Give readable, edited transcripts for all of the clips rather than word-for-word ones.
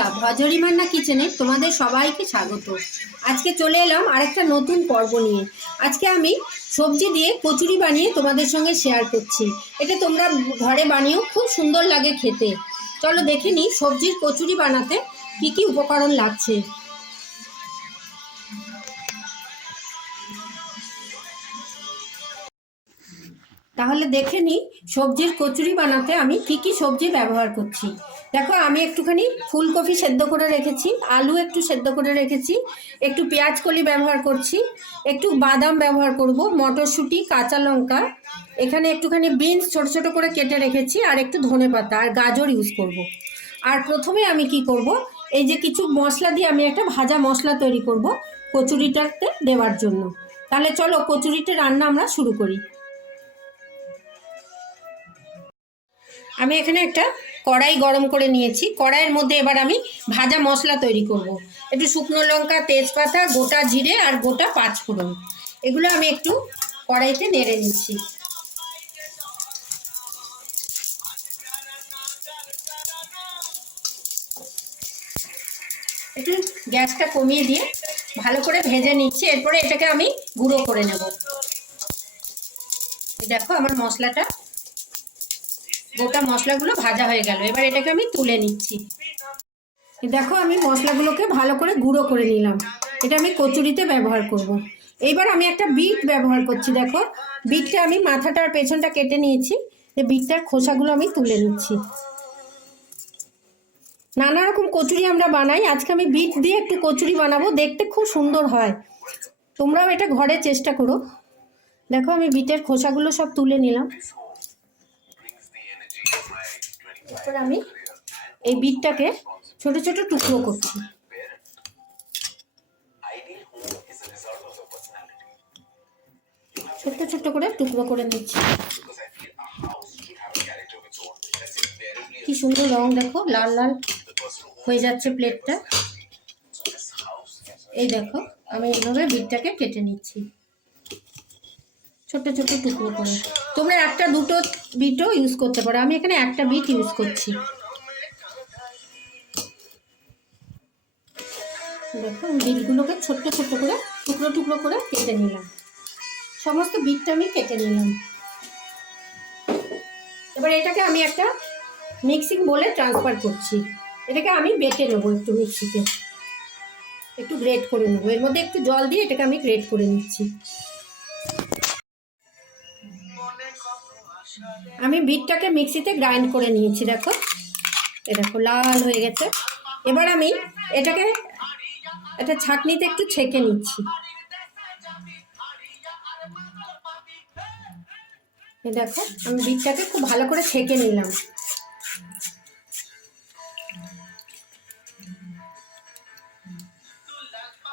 বন্ধুরা, ভজরিমান্না কিচেনে তোমাদের সবাইকে স্বাগত। আজকে চলে এলাম আরেকটা নতুন পর্ব নিয়ে। আজকে আমি সবজি দিয়ে কচুরি বানিয়ে তোমাদের সঙ্গে শেয়ার করছি। এটা তোমরা ঘরে বানিয়েও খুব সুন্দর লাগে খেতে। চলো দেখে নিই সবজির কচুরি বানাতে কি কি উপকরণ লাগছে। তাহলে দেখে নিই সবজির কচুরি বানাতে আমি কি কি সবজি ব্যবহার করছি। দেখো, আমি একটুখানি ফুলকপি সেদ্ধ করে রেখেছি, আলু একটু সেদ্ধ করে রেখেছি, একটু পেঁয়াজ কলি ব্যবহার করছি, একটু বাদাম ব্যবহার করব, মটরশুঁটি, কাঁচা লঙ্কা, এখানে একটুখানি বিনস ছোট ছোট করে কেটে রেখেছি, আর একটু ধনেপাতা আর গাজর ইউজ করব। আর প্রথমে আমি কি করব, এই যে কিছু মশলা দিয়ে আমি একটা ভাজা মশলা তৈরি করব কচুরিটাতে দেওয়ার জন্য। তাহলে চলো কচুরিটা রান্না আমরা শুরু করি। আমি এখানে একটা কড়াই গরম করে নিয়েছি। কড়াইয়ের মধ্যে এবার আমি ভাজা মশলা তৈরি করব। একটু শুকনো লঙ্কা, তেজপাতা, গোটা জিরে আর গোটা পাঁচফোড়ন, এগুলো আমি একটু কড়াইতে নেড়ে নিচ্ছি। একটু গ্যাসটা কমিয়ে দিয়ে ভালো করে ভেজে নিচ্ছি। এরপরে এটাকে আমি গুঁড়ো করে নেব। দেখো, আমার মশলাটা, গোটা মশলাগুলো ভাজা হয়ে গেল। এবার এটাকে আমি তুলে নিচ্ছি। দেখো, আমি মশলাগুলোকে ভালো করে গুঁড়ো করে নিলাম। এটা আমি কচুরিতে ব্যবহার করব। এইবার আমি একটা বিট ব্যবহার করছি। দেখো, বিটটা আমি মাথাটা আর পেছনটা কেটে নিয়েছি। এই বিটটার খোসাগুলো আমি তুলে নিচ্ছি। নানা রকম কচুরি আমরা বানাই, আজকে আমি বিট দিয়ে একটু কচুরি বানাবো, দেখতে খুব সুন্দর হয়। তোমরাও এটা ঘরে চেষ্টা করো। দেখো, আমি বিটের খোসাগুলো সব তুলে নিলাম। এরপর আমি এই বিটটাকে ছোট ছোট টুকরো করছি। ছোট্ট ছোট্ট করে টুকরো করে নিচ্ছি। কি সুন্দর রং, দেখো লাল লাল হয়ে যাচ্ছে প্লেটটা। এই দেখো, আমি এইভাবে বিটটাকে কেটে নিচ্ছি ছোট্ট ছোট্ট টুকরো করে। তোমরা একটা দুটো বিটও ইউজ করতে পারো, আমি এখানে একটা বিট ইউজ করছি। দেখো, বিটগুলোকে ছোট্ট ছোট্ট করে টুকরো টুকরো করে কেটে নিলাম। সমস্ত বিটটা আমি কেটে নিলাম। এবার এটাকে আমি একটা মিক্সিং বোলে ট্রান্সফার করছি। এটাকে আমি বেটে নেবো, একটু মিক্সিতে একটু গ্রেট করে নেবো। এর মধ্যে একটু জল দিয়ে এটাকে আমি গ্রেট করে নিচ্ছি। আমি বিটটাকে মিক্সিতে গ্রাইন্ড করে নিয়েছি। দেখো, এ দেখো লাল হয়ে গেছে। এবার আমি এটাকে একটা ছাঁকনিতে একটু ছেঁকে নিচ্ছি। দেখো, আমি বিটটাকে খুব ভালো করে ছেঁকে নিলাম।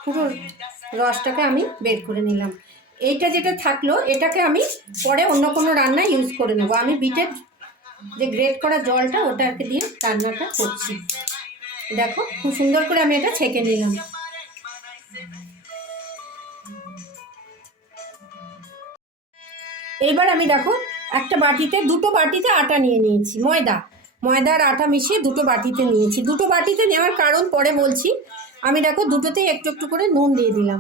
পুরো রসটাকে আমি বের করে নিলাম। এইটা যেটা থাকলো, এটাকে আমি পরে অন্য কোনো রান্না ইউজ করে নেবো। আমি বিটের যে গ্রেট করা জলটা, ওটাকে দিয়ে রান্নাটা করছি। দেখো, খুব সুন্দর করে আমি এটা ছেঁকে নিলাম। এইবার আমি দেখো একটা বাটিতে, দুটো বাটিতে আটা নিয়ে নিয়েছি। ময়দার আটা মিশিয়ে দুটো বাটিতে নিয়েছি। দুটো বাটিতে নেওয়ার কারণ পরে বলছি। আমি দেখো দুটোতেই একটু একটু করে নুন দিয়ে দিলাম,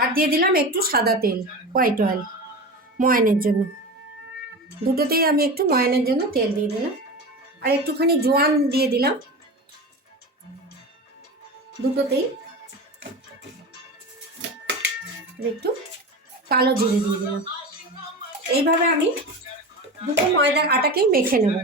আর দিয়ে দিলাম একটু সাদা তেল, হোয়াইট অয়েল, ময়ানের জন্য। দুটোতেই আমি একটু ময়ানের জন্য তেল দিয়ে দিলাম, আর একটুখানি জোয়ান দিয়ে দিলাম দুটোতেই, একটু কালো জিরে দিয়ে দিলাম। এইভাবে আমি দুটো ময়দার আটাকেই মেখে নেব।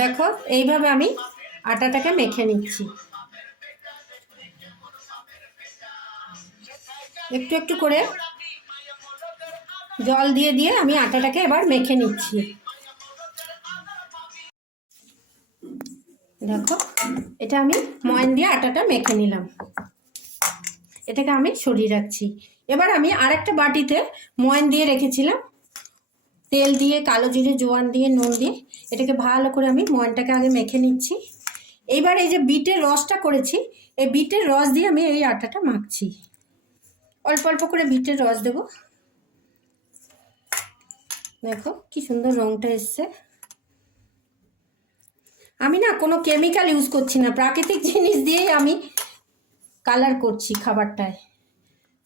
দেখো, এইভাবে আমি আটাটাকে মেখে নিচ্ছি। একটু একটু করে জল দিয়ে দিয়ে আমি আটাটাকে এবার মেখে নিচ্ছি। দেখো, এটা আমি ময়ান দিয়ে আটাটা মেখে নিলাম। এটাকে আমি সরিয়ে রাখছি। এবার আমি আরেকটা বাটিতে ময়ান দিয়ে রেখেছিলাম, তেল দিয়ে, কালো জিরে, জোয়ান দিয়ে, নুন দিয়ে, এটাকে ভালো করে আমি ময়ানটাকে আগে মেখে নিচ্ছি। এইবার এই যে বিটের রসটা করেছি, এই বিটের রস দিয়ে আমি এই আটাটা মাখছি। অল্প অল্প করে বিটের রস দেব। দেখো কি সুন্দর রংটা এসছে। আমি না কোনো কেমিক্যাল ইউজ করছি না, প্রাকৃতিক জিনিস দিয়েই আমি কালার করছি খাবারটায়।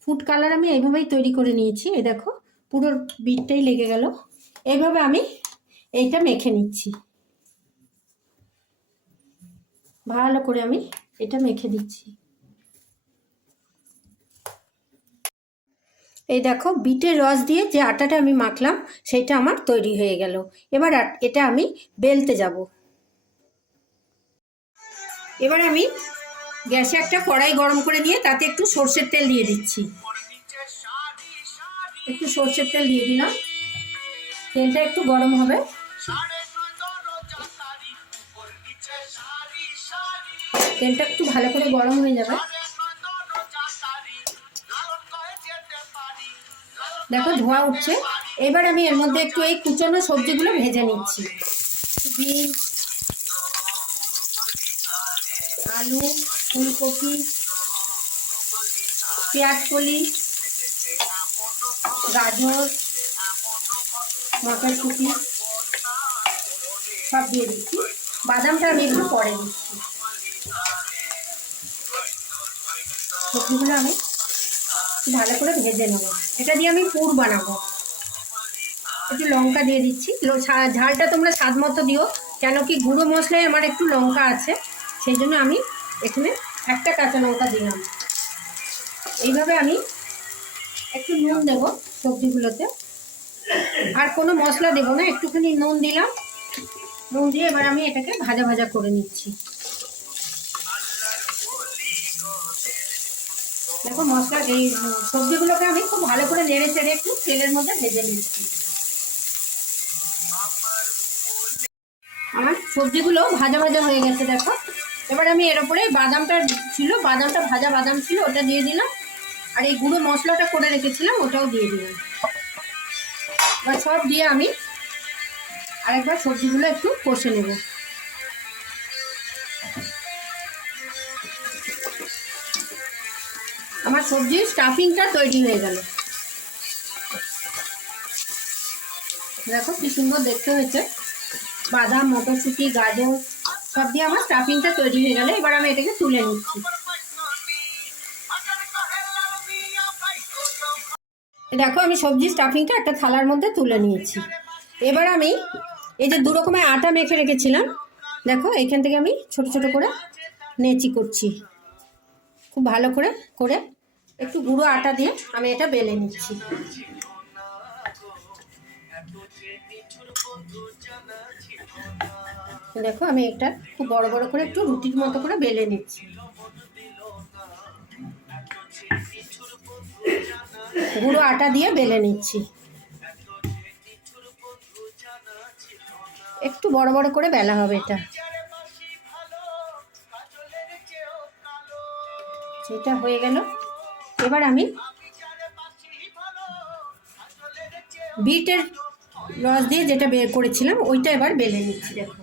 ফুড কালার আমি এইভাবেই তৈরি করে নিয়েছি। এই দেখো পুরো বিটটাই লেগে গেল। এইভাবে আমি এইটা মেখে নিচ্ছি, ভালো করে আমি এটা মেখে দিচ্ছি। এই দেখো বিটের রস দিয়ে যে আটাটা আমি মাখলাম সেটা আমার তৈরি হয়ে গেল। এবার এটা আমি বেলতে যাব। এবার আমি গ্যাসে একটা কড়াই গরম করে নিয়ে তাতে একটু সর্ষের তেল দিয়ে দিচ্ছি। একটু সর্ষের তেল দিয়ে দিলাম, তেলটা একটু গরম হবে। তেলটা একটু ভালো করে গরম হয়ে যাবে। দেখো ধোঁয়া উঠছে। এবার আমি এর মধ্যে একটু এই কুচনো সবজিগুলো ভেজে নিচ্ছি। বিনস, আলু, ফুলকপি, পেঁয়াজকলি, গাজর, মটরশুঁটি সব দিয়ে দিচ্ছি। বাদামটা আমি একটু পরে দিচ্ছি। সবজিগুলো আমি ভালো করে ভেজে নেব। এটা দিয়ে আমি পুর বানাবো। একটু লঙ্কা দিয়ে দিচ্ছি। ঝালটা তোমরা স্বাদ মতো দিও, কেন কি গুঁড়ো মশলায় আমার একটু লঙ্কা আছে, সেই জন্য আমি এখানে একটা কাঁচা লঙ্কা দিলাম। এইভাবে আমি একটু নুন দেবো সবজিগুলোতে, আর কোনো মশলা দেবো না, একটুখানি নুন দিলাম। নুন দিয়ে এবার আমি এটাকে ভাজা ভাজা করে নিচ্ছি। দেখো মশলা এই সবজিগুলোকে আমি খুব ভালো করে নেড়ে চেড়ে একটু তেলের মধ্যে ভেজে নিচ্ছি। আমার সবজিগুলো ভাজা ভাজা হয়ে গেছে দেখো। এবার আমি এর উপরে বাদামটা ছিল, বাদামটা ভাজা বাদাম ছিল, ওটা দিয়ে দিলাম। আর এই গুঁড়ো মশলাটা করে রেখেছিলাম ওটাও দিয়ে দিলাম। এবার সব দিয়ে আমি আরেকবার সবজিগুলো একটু কষে নেব। আমার সবজির স্টাফিংটা তৈরি হয়ে গেল। দেখো কি সুন্দর দেখতে হয়েছে। বাদাম, মটরশুঁটি, গাজর সব দিয়ে আমার স্টাফিংটা তৈরি হয়ে গেল। এবার আমি এটাকে তুলে নিচ্ছি। দেখো আমি সবজি স্টাফিংটা একটা থালার মধ্যে তুলে নিয়েছি। এবার আমি এই যে দু রকমের আটা মেখে রেখেছিলাম, দেখো এখান থেকে আমি ছোট ছোট করে নেচি করছি। খুব ভালো করে করে একটু গুঁড়ো আটা দিয়ে আমি এটা বেলে নিচ্ছি। দেখো আমি এটা খুব বড় বড় করে একটু রুটির মতো করে বেলে নিচ্ছি। গুঁড়ো আটা দিয়ে বেলে নিচ্ছি। একটু বড় বড় করে বেলা হবে এটা। সেটা হয়ে গেল। এবার আমি বিটের রস দিয়ে যেটা বের করেছিলাম ওইটা এবার বেলে নিচ্ছি। দেখো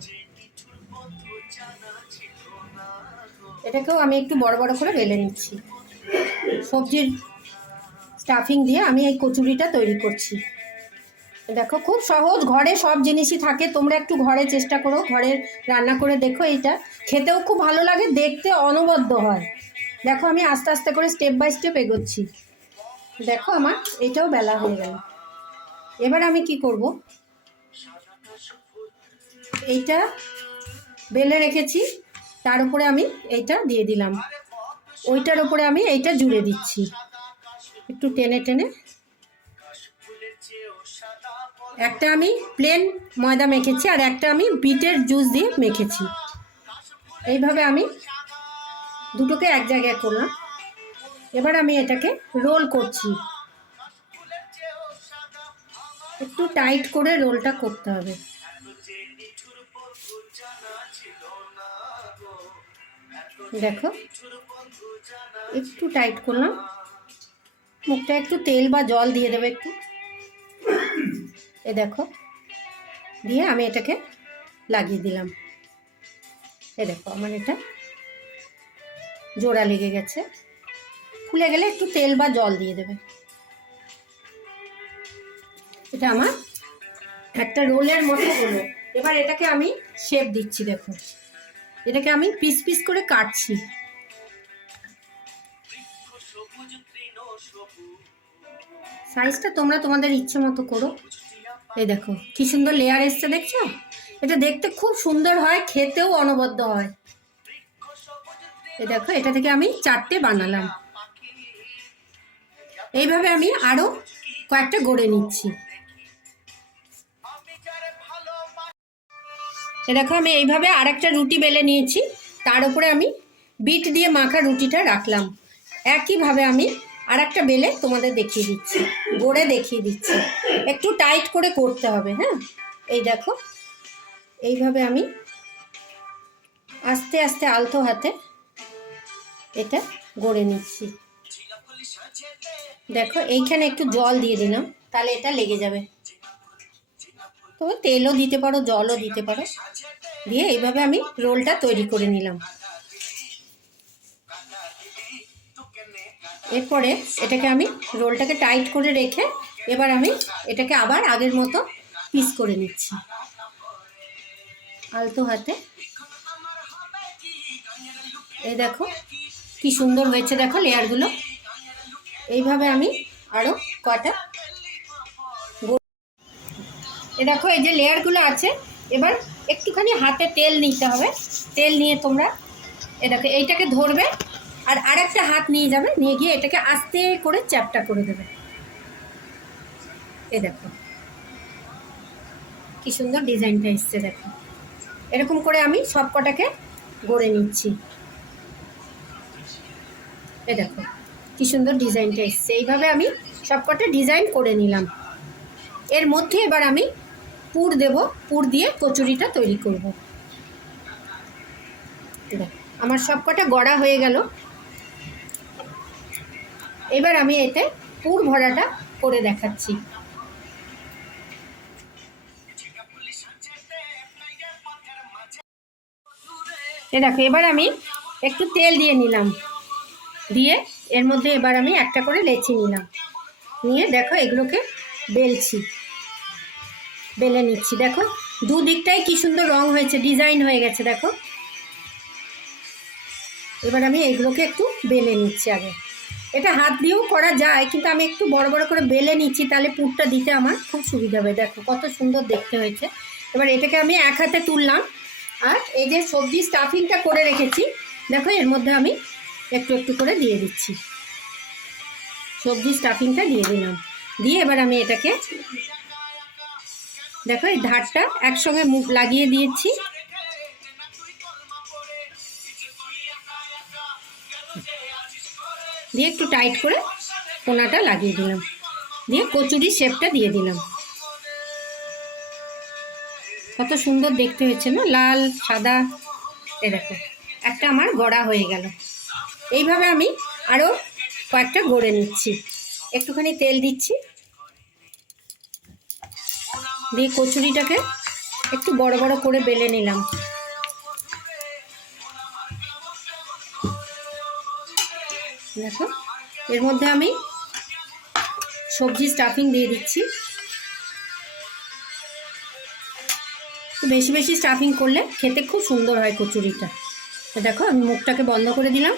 এটাকেও আমি একটু বড় বড় করে বেলে নিচ্ছি। সবজির স্টাফিং দিয়ে আমি এই কচুরিটা তৈরি করছি। দেখো খুব সহজ, ঘরে সব জিনিসই থাকে। তোমরা একটু ঘরে চেষ্টা করো, ঘরে রান্না করে দেখো। এইটা খেতেও খুব ভালো লাগে, দেখতে অনবদ্য হয়। দেখো আমি আস্তে আস্তে করে স্টেপ বাই স্টেপ এগোচ্ছি। দেখো আমার এটাও বেলা হয়ে গেল। এবার আমি কি করব, এইটা বেলে রেখেছি তার উপরে আমি এইটা দিয়ে দিলাম। ওইটার উপরে আমি এইটা জুড়ে দিচ্ছি একটু টেনে টেনে। একটা আমি প্লেন ময়দা মেখেছি আর একটা আমি বিটের জুস দিয়ে মেখেছি। এইভাবে আমি দুটোকে এক জায়গায় করলাম। এবার আমি এটাকে রোল করছি। একটু টাইট করে রোলটা করতে হবে। দেখো একটু টাইট করলাম। মুখটা একটু তেল বা জল দিয়ে দেবে একটু। এ দেখো দিয়ে আমি এটাকে লাগিয়ে দিলাম। এ দেখো আমার এটা জোড়া লেগে গেছে। ফুলে গেলে একটু তেল বা জল দিয়ে দেবে। এটা আমার একটা রোলের মতো হলো। এবার এটাকে আমি শেপ দিচ্ছি। দেখো এটাকে আমি পিস পিস করে কাটছি। সাইজটা তোমরা তোমাদের ইচ্ছে মতো করো। এই দেখো কি সুন্দর লেয়ার এসছে, দেখছো? এটা দেখতে খুব সুন্দর হয়, খেতেও অনবদ্য হয়। এই দেখো এটা থেকে আমি 4টে বানালাম। এইভাবে আমি আরো কয়েকটা গড়ে নিচ্ছি। এ দেখো আমি এইভাবে আরেকটা রুটি বেলে নিয়েছি, তার উপরে আমি বিট দিয়ে মাখা রুটিটা রাখলাম। একইভাবে আমি আরেকটা বেলে তোমাদের দেখিয়ে দিচ্ছি, গড়ে দেখিয়ে দিচ্ছি। একটু টাইট করে করতে হবে, হ্যাঁ। এই দেখো এইভাবে আমি আস্তে আস্তে আলতো হাতে এটা গড়ে নিচ্ছি। দেখো এইখানে একটু জল দিয়ে দিলাম, তাহলে এটা লেগে যাবে। তো তেলও দিতে পারো, জলও দিতে পারো। দিয়ে এইভাবে আমি রোলটা তৈরি করে নিলাম। এরপরে এটাকে আমি রোলটাকে টাইট করে রেখে এবার আমি এটাকে আবার আগের মতো পিস করে নিচ্ছি আলতো হাতে। এই দেখো কি সুন্দর হয়েছে, দেখো লেয়ারগুলো। এইভাবে আমি আরো কটা, এ দেখো এই যে লেয়ারগুলো আছে, এবার একটুখানি হাতে তেল নিতে হবে। তেল নিয়ে তোমরা এ দেখো এইটাকে ধরবে, আর আরেকটা হাত নিয়ে যাবে, নিয়ে গিয়ে এটাকে আস্তে করে চ্যাপটা করে দেবে। এ দেখো কি সুন্দর ডিজাইনটা এসছে, দেখো। এরকম করে আমি সব কটাকে গড়ে নিচ্ছি। এ দেখো কি সুন্দর ডিজাইনটা এসছে। এইভাবে আমি সব কটা ডিজাইন করে নিলাম। এর মধ্যে এবার আমি পুর দেব, পুর দিয়ে কচুরিটা তৈরি করব। আমার সব কটা গড়া হয়ে গেল। এবার আমি এতে পুর ভরাটা করে দেখাচ্ছি। এ দেখো এবার আমি একটু তেল দিয়ে নিলাম, দিয়ে এর মধ্যে এবার আমি একটা করে লেচি নিলাম, নিয়ে দেখো এগুলোকে বেলে নিচ্ছি। দেখো দুদিকটাই কি সুন্দর রং হয়েছে, ডিজাইন হয়ে গেছে, দেখো। এবার আমি এগুলোকে একটু বেলে নিচ্ছি। আগে এটা হাত দিয়েও করা যায়, কিন্তু আমি একটু বড় বড় করে বেলে নিচ্ছি, তাহলে পুরটা দিতে আমার খুব সুবিধা হবে। দেখো কত সুন্দর দেখতে হয়েছে। এবার এটাকে আমি এক হাতে তুললাম, আর এই যে সবজি স্টাফিংটা করে রেখেছি, দেখো এর মধ্যে আমি একটু একটু করে দিয়ে দিচ্ছি। সবজি স্টাফিংটা দিয়ে দিলাম, দিয়ে এবার আমি এটাকে দেখো এই ধারটা একসঙ্গে মুখ লাগিয়ে দিয়েছি। দিয়ে একটু টাইট করে কোনাটা লাগিয়ে দিলাম, দিয়ে কচুরি শেপটা দিয়ে দিলাম। কত সুন্দর দেখতে হয়েছে না, লাল সাদা। এ দেখো একটা আমার গড়া হয়ে গেল। এইভাবে আমি আরও কয়েকটা গড়ে নিচ্ছি। একটুখানি তেল দিচ্ছি, দিয়ে কচুরিটাকে একটু বড় বড় করে বেলে নিলাম। দেখো এর মধ্যে আমি সবজি স্টাফিং দিয়ে দিচ্ছি। বেশি বেশি স্টাফিং করলে খেতে খুব সুন্দর হয় কচুরিটা। তো দেখো আমি মুখটাকে বন্ধ করে দিলাম,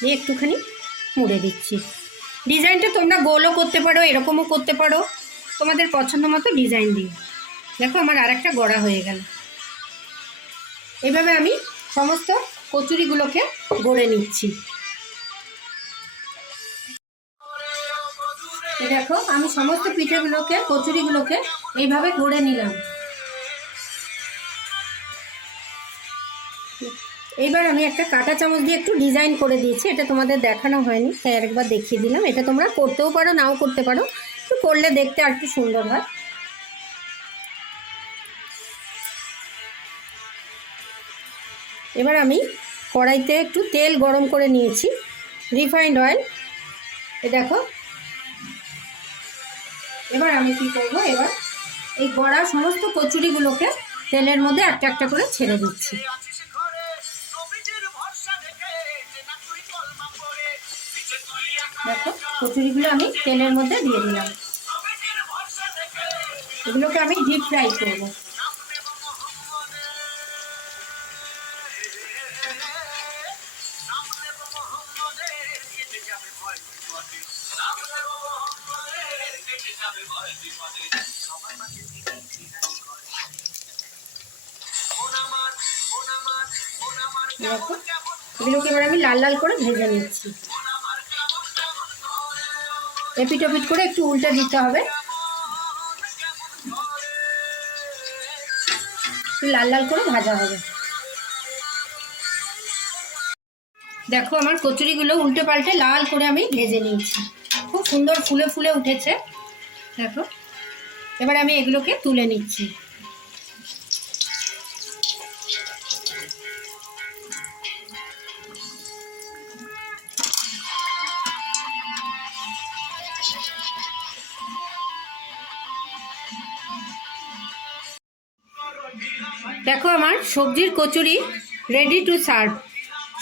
দিয়ে একটুখানি মুড়ে দিচ্ছি। ডিজাইনটা তোমরা গোলও করতে পারো, এরকমও করতে পারো, তোমাদের পছন্দ মতো ডিজাইন দিও। দেখো আমার আর একটা গড়া হয়ে গেল। এইভাবে আমি সমস্ত কচুরিগুলোকে গড়ে নিচ্ছি। দেখো আমি সমস্ত পিঠেগুলোকে, কচুরিগুলোকে এইভাবে গড়ে নিলাম। এইবার আমি একটা কাঁটা চামচ দিয়ে একটু ডিজাইন করে দিয়েছি, এটা তোমাদের দেখানো হয়নি তাই আরেকবার দেখিয়ে দিলাম। এটা তোমরা করতেও পারো, নাও করতে পারো, একটু করলে দেখতে আর একটু সুন্দর হয়। এবার আমি কড়াইতে একটু তেল গরম করে নিয়েছি, রিফাইন্ড অয়েল। এ দেখো এবার আমি কি করব, এবার এই গড়া সমস্ত কচুরিগুলোকে তেলের মধ্যে একটা একটা করে ছেড়ে দিচ্ছি। দেখো কচুরিগুলো আমি তেলের মধ্যে দিয়ে দিলাম। এগুলোকে আমি ডিপ ফ্রাই করব। দেখো এগুলোকে এবার আমি লাল লাল করে ভেজে নিচ্ছি। এপিট ওপিট করে একটু উল্টে দিতে হবে, লাল লাল করে ভাজা হবে। দেখো আমার কচুরিগুলো উল্টে পাল্টে লাল করে আমি ভেজে নিয়েছি, খুব সুন্দর ফুলে ফুলে উঠেছে। দেখো এবার আমি এগুলোকে তুলে নিচ্ছি। দেখো আমার সবজির কচুরি রেডি টু সার্ভ।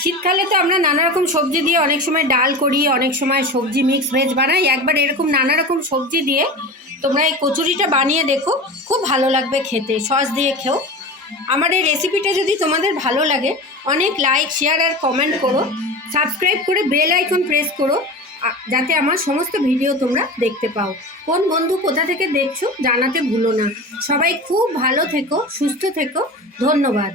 শীতকালে তো আমরা নানা রকম সবজি দিয়ে অনেক সময় ডাল করি, অনেক সময় সবজি মিক্স ভেজ বানাই। একবার এরকম নানা রকম সবজি দিয়ে তোমরা এই কচুরিটা বানিয়ে দেখো, খুব ভালো লাগবে খেতে, সস দিয়ে খেও। আমার এই রেসিপিটা যদি তোমাদের ভালো লাগে অনেক লাইক শেয়ার আর কমেন্ট করো, সাবস্ক্রাইব করে বেল আইকন প্রেস করো যাতে আমার সমস্ত ভিডিও তোমরা দেখতে পাও। কোন বন্ধু কোথা থেকে দেখছো জানাতে ভুলো না। সবাই খুব ভালো থেকো, সুস্থ থেকো, ধন্যবাদ।